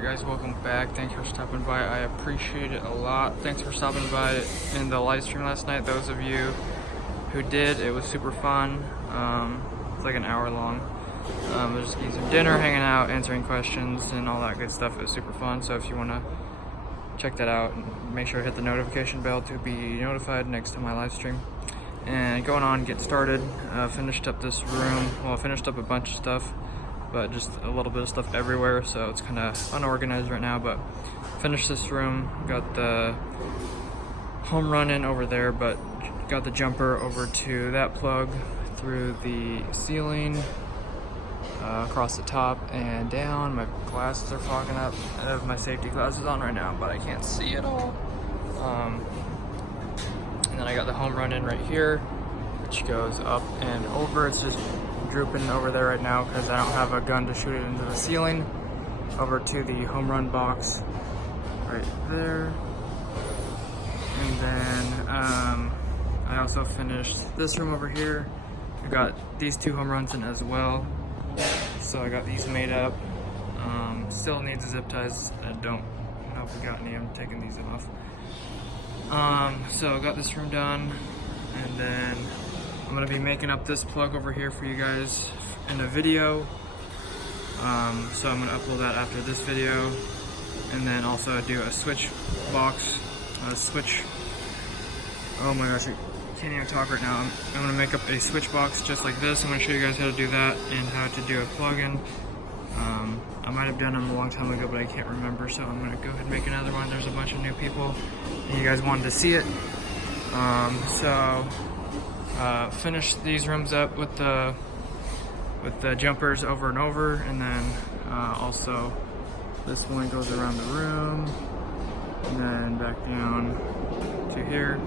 Alright guys, welcome back. Thanks for stopping by. I appreciate it a lot. Thanks for stopping by in the live stream last night. Those of you who did, it was super fun. It's like an hour long. We're just eating some dinner, hanging out, answering questions, and all that good stuff. It was super fun. So if you want to check that out, make sure to hit the notification bell to be notified next time I live stream. And going on, get started. Finished up this room. Well, I finished up a bunch of stuff, but just a little bit of stuff everywhere, so it's kind of unorganized right now. But finished this room, got the home run in over there, but got the jumper over to that plug through the ceiling, across the top and down. My glasses are fogging up. I have my safety glasses on right now, but I can't see at all. And then I got the home run in right here, which goes up and over. It's just drooping over there right now because I don't have a gun to shoot it into the ceiling. Over to the home run box right there. And then I also finished this room over here. I got these two home runs in as well. So I got these made up. Still needs zip ties. I don't know if we got any. I'm taking these off. So I got this room done, and then I'm gonna be making up this plug over here for you guys in a video. So I'm gonna upload that after this video, and then also do a switch box, oh my gosh, I can't even talk right now. I'm gonna make up a switch box just like this. I'm gonna show you guys how to do that and how to do a plug-in. I might have done them a long time ago, but I can't remember, so I'm gonna go ahead and make another one. There's a bunch of new people, and you guys wanted to see it. Finish these rooms up with the jumpers over and over, and then also this one goes around the room and then back down to here.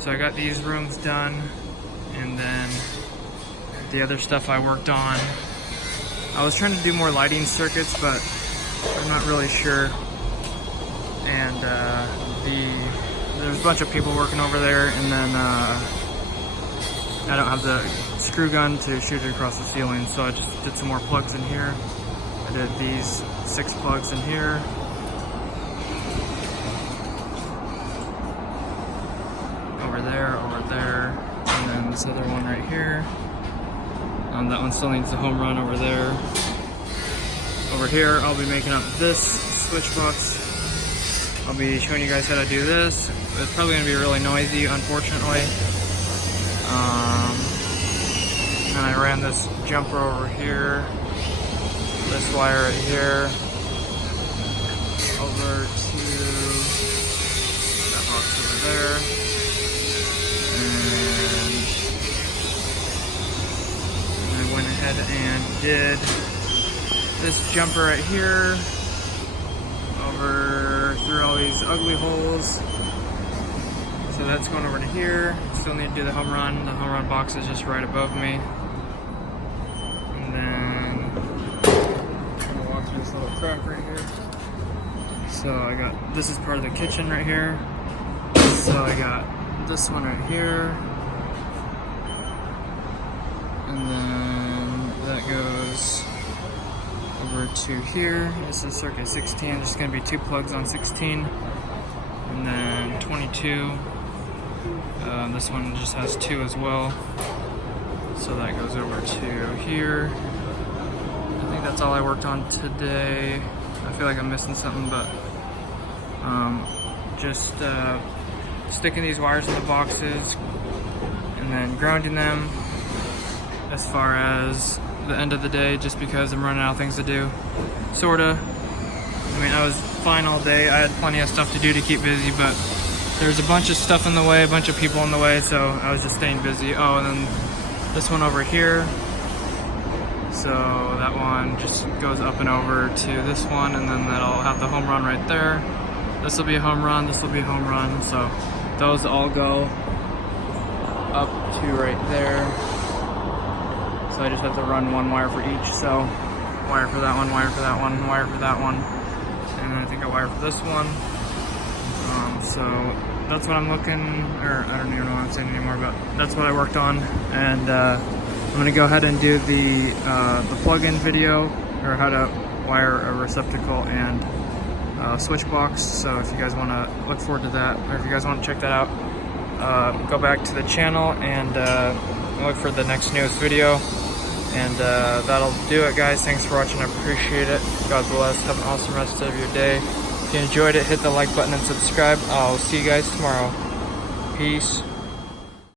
So I got these rooms done, and then the other stuff I worked on, I was trying to do more lighting circuits, but I'm not really sure. And there's a bunch of people working over there, and then I don't have the screw gun to shoot it across the ceiling, so I just did some more plugs in here. I did these 6 plugs in here. Over there, and then this other one right here. That one still needs the home run over there. Over here, I'll be making up this switch box. I'll be showing you guys how to do this. It's probably going to be really noisy, unfortunately. And I ran this jumper over here, this wire right here, over to that box over there, and I went ahead and did this jumper right here, over through all these ugly holes. So that's going over to here. Still need to do the home run. The home run box is just right above me. And then I'm gonna walk through this little crack right here. So I got, this is part of the kitchen right here. So I got this one right here. And then that goes over to here. This is circuit 16. There's gonna be 2 plugs on 16. And then 22. This one just has 2 as well. So that goes over to here. I think that's all I worked on today. I feel like I'm missing something, but just sticking these wires in the boxes and then grounding them as far as the end of the day, just because I'm running out of things to do. Sorta. I mean, I was fine all day. I had plenty of stuff to do to keep busy, but there's a bunch of stuff in the way, a bunch of people in the way, so I was just staying busy. Oh, and then this one over here. So that one just goes up and over to this one, and then that'll have the home run right there. This will be a home run, this will be a home run. So those all go up to right there. So I just have to run 1 wire for each. So wire for that one, wire for that one, wire for that one. And then I think a wire for this one. So that's what I'm looking, or I don't even know what I'm saying anymore, but that's what I worked on. And I'm gonna go ahead and do the plug-in video, or how to wire receptacle and switch box. So if you guys want to look forward to that, or if you guys want to check that out, go back to the channel and look for the next newest video. And that'll do it, guys. Thanks for watching. I appreciate it. God bless. Have an awesome rest of your day. If you enjoyed it, hit the like button and subscribe. I'll see you guys tomorrow. Peace.